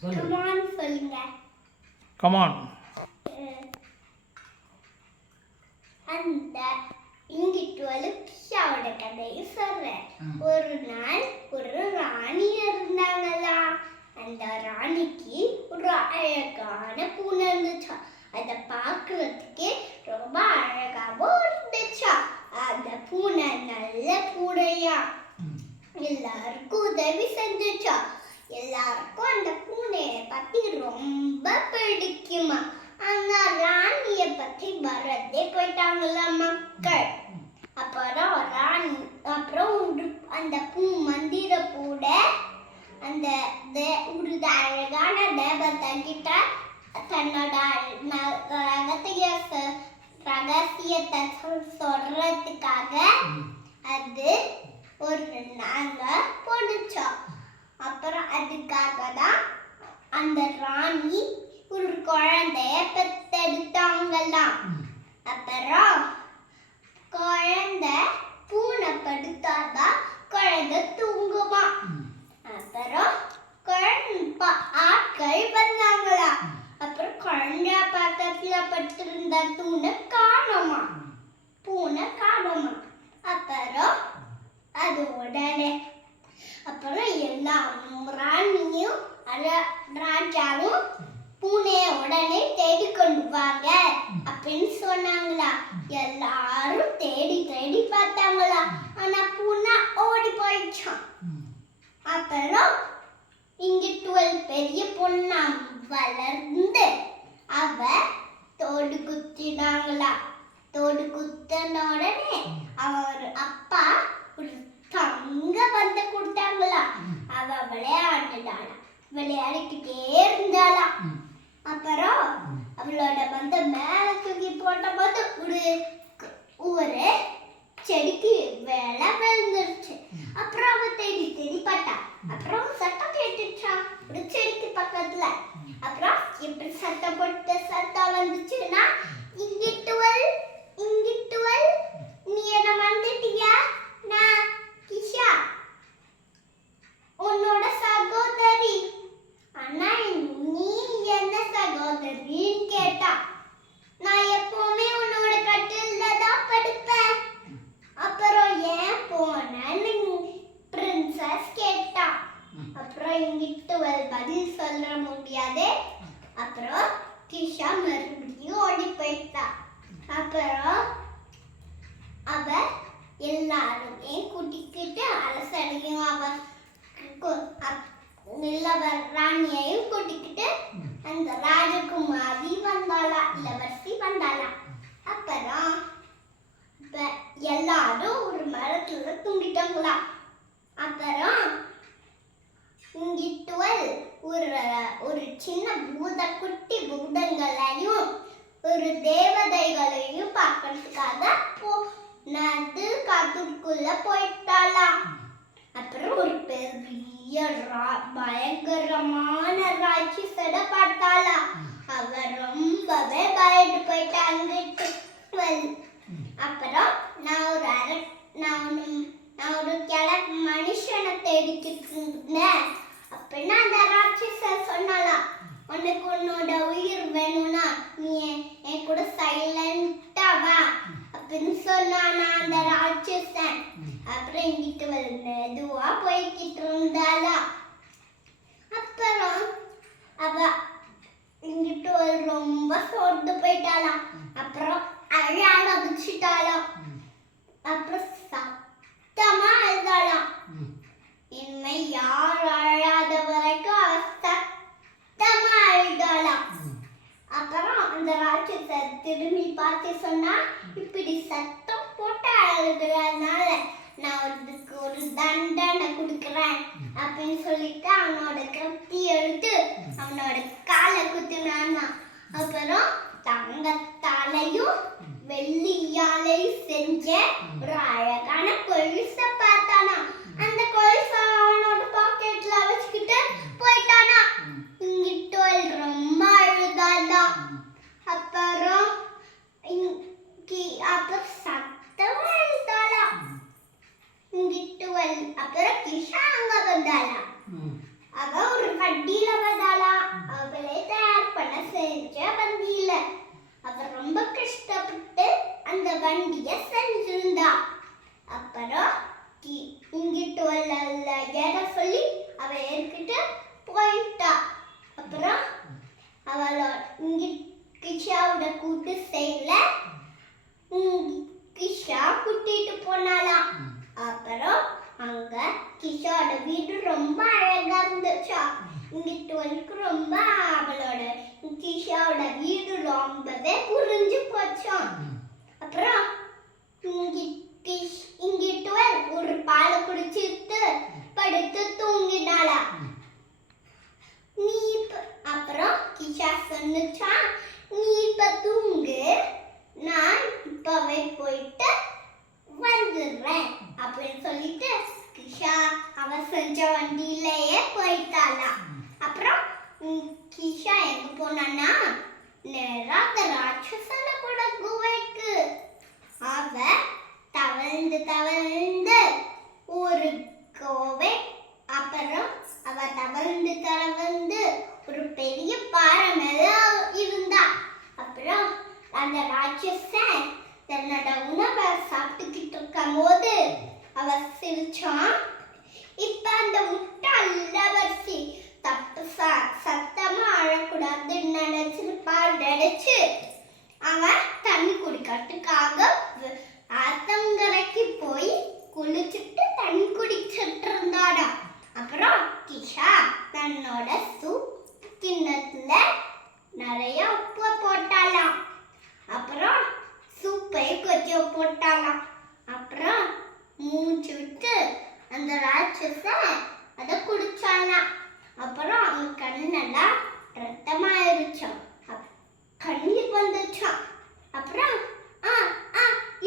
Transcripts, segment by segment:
சொல்லுங்க. கமான். அந்த இங்கிட்டு கிஷாவோட கதையை சொல்றேன். ஒரு நாள் ஒரு ராணி இருந்தாங்களா. அந்த ராணிக்கு ஒரு அழகான பூனை இருந்துச்சா. அதை பார்க்கறதுக்கே ரொம்ப அழகாவும் இருந்துச்சா. அந்த பூனை நல்ல பூனையா, எல்லாருக்கும் உதவி செஞ்சுச்சா. எல்லாருக்கும் அந்த பூனையை பத்தி ரொம்ப பிடிக்குமா. ஆனா ராணிய பத்தி வரதே போயிட்டாங்களா மக்கள். அப்புறம் அந்த பூ மந்திர பூட அந்த ஒரு அழகான தேவதை கிட்ட தன்னோட ரகசியத்தை சொல்றதுக்காக அது ஒரு நாங்க போடுச்சோம். அப்புறம் அதுக்காக தான் அந்த ராணி ஒரு குழந்தைய பெத்தெடுத்தாங்களாம். அப்புறம் குழந்தை பூனை படுத்தாதான் குழந்தை தூங்குமா. அப்புறம் ஆட்கள் வந்தாங்களா. அப்புறம் குழந்தை பக்கத்துல படுத்திருந்த பூனை காணுமா. அப்புறம் அது உடனே அப்புறம் எல்லா ராணியும் ராஜாவும் பூனைய உடனே தேடி கொண்டு வாங்க அப்படின்னு சொன்னாங்களா. எல்லாரும் தேடி தேடி பார்த்தாங்களா. ஆனா பூனை ஓடி போயிடுச்சான். அப்புறம் இங்கிட்டு ஒரு பெரிய பொண்ணா வளர்ந்து அவ தோடு குத்தினாங்களா. தோடு குத்தின உடனே அவர் அப்பா ஒரு தங்க பந்தை கொடுத்தாங்களா. அவ விளையாடிக்கிட்டே இருந்தாளா. அப்புறம் அவளோட பந்தை மேல தூக்கி போட்ட போது ஒரு செடிக்கு வேலை விழுந்துருச்சு. அப்புறம் அவ தேடி தேடி பார்த்தா. அப்புறம் சத்தம் கேட்டுச்சா ஒரு செடிக்கு பக்கத்துல. அப்புறம் எப்படி சத்தம் போட்டு சத்தம் வந்துச்சுன்னா, இங்கிட்டு நீ என்ன வந்துட்டியா? நான் கிஷா, உன்னோட சகோதரி. ஆனா நீ என்ன சகோதரின்னு கேட்டா. நான் எப்பவுமே உன்னோட கட்டில்ல தான் படுப்பேன். அப்புறம் ஏன் போனன்னு பிரின்சஸ் கேட்டா. அப்புறம் இங்கிட்டு பதில் சொல்ல முடியாதே. அப்புறம் கிஷா மறுபடியும் ஓடி போயிட்டா. அப்புறம் அவ எல்லாருமே கூட்டிக்கிட்டு அரசனையும் ராணியையும் கூட்டிக்கிட்டு அந்த ராஜகுமாரி வந்தாளா, இளவரசி வந்தாளா. அப்புறம் எல்லாரும் ஒரு மரத்துல தூங்கிட்டாங்களா. அப்புறம் இங்கிட்டு ஒரு சின்ன குட்டி பூதங்களையும் ஒரு தேவதைகளையும் பார்க்கறதுக்காக காட்டுக்குள்ள போயிட்டாளா. அப்புறம் ஒரு பெரிய பயங்கரமான ராட்சசனை பார்த்தாளா. அவ ரொம்பவே பயந்து போயிட்டாங்கிட்டு. அப்புறம் நான் ஒரு மனுஷனை தேடிக்கிட்டு இருந்தேன் அப்படின்னா அந்த ராட்சசன் சொன்னாலாம், உனக்கு உன்னோட உயிர் வேணும்னா நீ என் கூட சைலண்டா வா அப்படின்னு சொன்னானா அந்த ராட்சசன். அப்புறம் இங்கிட்டு மெதுவா போய்கிட்டு இருந்தாளா. அப்புறம் அவ இங்கிட்டு ரொம்ப சோர்ந்து போயிட்டாளாம். அப்புறம் அழ ஆரம்பிச்சுட்டாளாம். அப்புறம் சத்தமா அழுதாளாம். இனிமே யார் அழாத வரைக்கும் அவ சத்தமா அழுதாளாம். அப்புறம் அந்த ராட்சசர் திரும்பி பார்த்து சொன்னா, இப்படி சத்தம் போட்டு அழுகிறதுனால நான் அதுக்கு ஒரு தண்டனை கொடுக்குறேன் அப்படின்னு சொல்லிட்டு அவனோட கத்தி எடுத்து அவனோட காலை குத்தினானா. அப்புறம் தங்கத்தாலையும் வெள்ளியாலையும் செஞ்ச ஒரு அழகான கொலுசை பார்த்தானா. அந்த கொலுசை அவனோட பாக்கெட்ல வச்சுக்கிட்டு போயிட்டானா. இங்கிட்டு ரொம்ப அழுதாளா. அப்புறம் சத்தமா அழுதாளா. இங்கிட்டு அப்புறம் கிஷா அங்க வந்தாளா. அவ ஒரு வண்டியில வந்தாளா. வண்டியை செஞ்சிருந்தா. அப்புறம் இங்கிட்டு ஏற சொல்லி அவ ஏற்கிட்டு போயிட்டா. அப்புறம் அவளோட கிஷாவோட கூட்டு செய்யல கிஷா கூட்டிட்டு போனாலாம். அப்புறம் அங்க கிஷாவோட வீடு ரொம்ப அழகா இருந்துச்சா. இங்கிட்டு ரொம்ப அவளோட கிஷாவோட வீடு ரொம்பவே புரிஞ்சு போச்சான். அப்புறம் இங்கிட்டு ஒரு பாலை குடிச்சிட்டு படுத்து தூங்கினாளா. அப்புறம் கிஷா சொன்னுச்சா, நீ இப்ப தூங்கு, நான் இப்பவே போயிட்டு வந்துடுறேன் அப்படின்னு சொல்லிட்டு கிஷா அவ செஞ்ச வண்டியிலேயே போயிட்டாளா. அப்புறம் கிஷா எங்க போனான்னா நேரா அந்த ராட்சசன கூட குகைக்கு. அவ தவழ்ந்து தவழ்ந்து ஒரு கோவை. அப்புறம் அவ தவழ்ந்து தவழ்ந்து ஒரு பெரிய பாறை மேல இருந்தா. அப்புறம் அந்த ராட்சசன் தன்னோட உணவை சாப்பிட்டுக்கிட்டு இருக்கும் போது அவ சிரிச்சான். இப்ப அந்த முட்டாள் இளவரசி தப்பு சத்தமா அழக்கூடாதுன்னு நினைச்சு அவன் தண்ணி குடிக்கிறதுக்காக ஆத்தங்கரைக்கு போய் குளிச்சுட்டு தண்ணி குடிச்சிட்டு இருந்தாடா. அப்புறம் கிஷா தன்னோட சூப் கிண்ணத்துல நிறைய உப்பு போட்டாலாம். அப்புறம் சூப்பை கொஞ்சம் போட்டாலாம். அப்புறம் மூச்சு விட்டு அந்த ராட்சசன் அதை குடிச்சாலாம். அப்புறம் அவன் கண்ணெல்லாம் ரத்தமாயிருச்சான், கண்ணீர் வந்துச்சான். அப்புறம்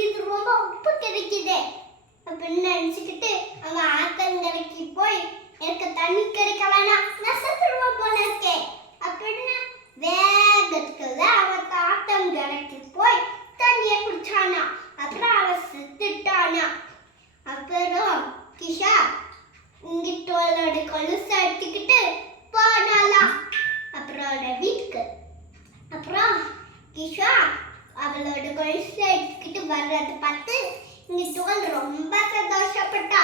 இது ரொம்ப உப்பு கிடைக்குதே அப்படின்னு நினைச்சுக்கிட்டு அவன் ஆத்தங்கரைக்கு போய் எனக்கு தண்ணி கிடைக்க வேணாம், நான் செத்துருவா போல இருக்கேன் அப்படின்னு வேகத்துல அவன் ஆத்தங்கரைக்கு போய் தண்ணியை குடிச்சானா. அப்புறம் அவன் செத்துட்டானா. அப்புறம் கிஷா இங்கிட்டு அவளோட கொலுசை எடுத்துக்கிட்டு போனாலாம் அப்புறம் வீட்டுக்கு. அப்புறம் கிஷா அவளோட கொலுசை எடுத்துக்கிட்டு வர்றதை பார்த்து இங்கிட்டு ரொம்ப சந்தோஷப்பட்டா.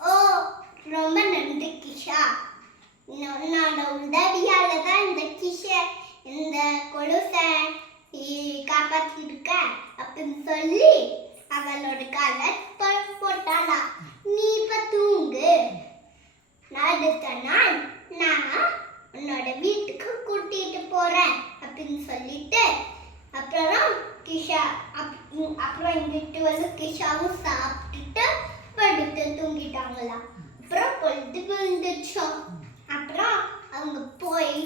ஓ, ரொம்ப நன்றி கிஷா, உன்னோட உதவியால தான் இந்த கொலுசை காப்பாத்திருக்க அப்படின்னு சொல்லி அவளோட காலை போட்டாளா. நீ இப்ப தூங்கு, அடுத்த நாள் நான் உன்னோட வீட்டுக்கு கூட்டிட்டு போறேன் அப்படின்னு சொல்லிட்டு அப்புறம் கிஷா அப்புறம் இங்கிட்டு கிஷாவும் சாப்பிட்டுட்டு படுத்து தூங்கிட்டாங்களா. அப்புறம் பொழுது விழுந்துச்சோம். அப்புறம் அவங்க போய்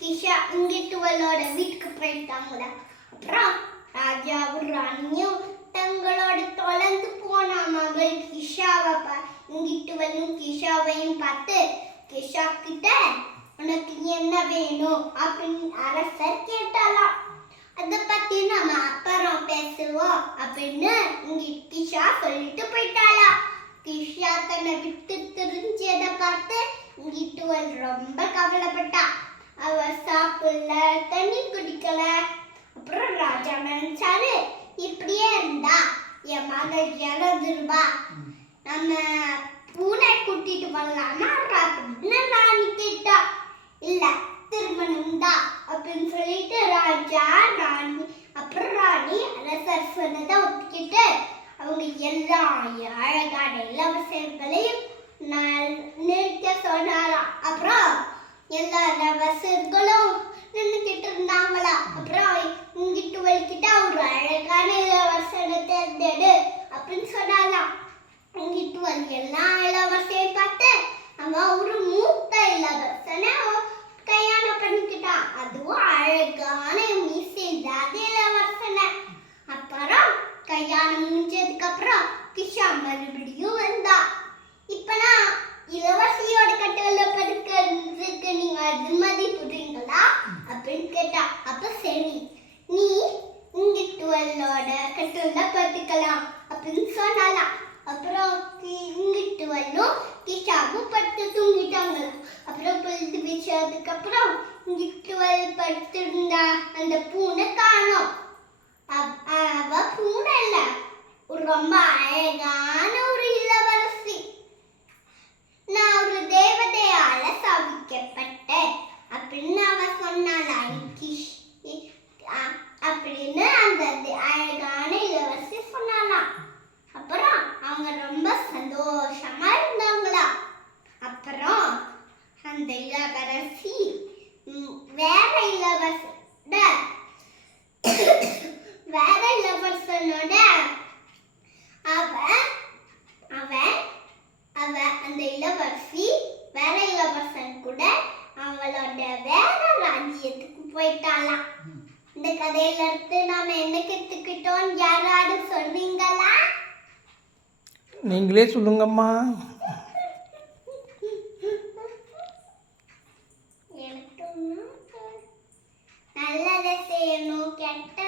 கிஷா இங்கிட்டுவளோட வீட்டுக்கு போயிட்டாங்களா. அப்புறம் ராஜாவும் ராணியும் தங்களோட தொலைந்து போன மகள் கிஷாவை இங்கிட்டுவலும் கிஷாவையும் பார்த்து கிஷா கிட்ட உனக்கு என்ன வேணும் அப்படின்னு அரசர் கேட்டாலாம். அதை பத்தி நம்ம அப்புறம் பேசுவோம் அப்படின்னு கிஷா சொல்லிட்டு போயிட்டாளா. கிஷா தன்னை விட்டு தெரிஞ்சதை பார்த்து இங்கிட்டுவல் ரொம்ப கவலைப்பட்டா. அவ சாப்பிடல, தண்ணி குடிக்கல. அப்புறம் ராஜா நினைச்சாரு, இப்படியே இருந்தா என் மகள் இறந்துருவா, நம்ம பூனை கூட்டிட்டு வரலாமா அப்படின்னு ராணி கேட்டா. இல்ல, திருமணம் தான் அப்படின்னு சொல்லிட்டு ராஜா ராணி அப்புறம் ராணி அரசர் சொன்னதை ஒத்துக்கிட்டு அவங்க எல்லா அழகான இளவரசர்களையும் நிறுத்த சொன்னாராம். அப்புறம் எல்லா இளவரசர்களும் நின்றுக்கிட்டு இருந்தாங்களா. அப்புறம் இங்கிட்டு வலிக்கிட்ட ஒரு அழகான இளவரசனை தேர்ந்தெடு அப்படின்னு சொன்னாலாம். இங்கிட்டு வந்து எல்லா இளவரசையும் பார்த்து அவன் ஒரு மூத்த இளவரசனை கல்யாணம் பண்ணிக்கிட்டான். அதுவும் அழகான மீசை இல்லாத இளவரசனை. அப்புறம் கல்யாணம் முடிஞ்சதுக்கு அப்புறம் கிஷா மறுபடியும் வந்தா. இப்பனா இளவரசியோட கட்டளை படுக்கிறதுக்கு நீங்க அனுமதி புடுறீங்களா அப்படின்னு கேட்டா. அப்ப சரி, நீ இங்கிட்டுவலோட கட்டளை படுத்துக்கலாம் அப்படின்னு சொன்னாலாம். அப்புறம் இங்கிட்டுவலும் கிஷாவும் படுத்து தூங்கிட்டாங்களா. அப்புறம் பொழுது வச்சதுக்கு அப்புறம் இங்கிட்டுவல் படுத்திருந்தா அந்த பூனை காணோம். அவ பூனை இல்ல, ஒரு ரொம்ப அழகான ஒரு இளவரசி. நான் ஒரு தேவதையால சபிக்கப்பட்டேன் அப்படின்னு அவ சொன்னாலாம். அப்படின்னு அந்த அழகான இளவரசி சொன்னாலாம். அப்புறம் அவங்க ரொம்ப சந்தோஷமா இருந்தாங்களா. அப்புறம் அந்த இளவரசி வேற இளவரசனோட அவன் அந்த இளவரசி வேற இளவரசன் கூட அவளோட வேற ராஜ்யத்துக்கு போயிட்டாலாம். இந்த கதையில இருந்து நாம என்ன கத்துக்கிட்டோம்? யாராவது சொல்றீங்களா? நீங்களே சொல்லுங்கம்மா. எனக்கு நல்லதை செய்யணும், கெட்ட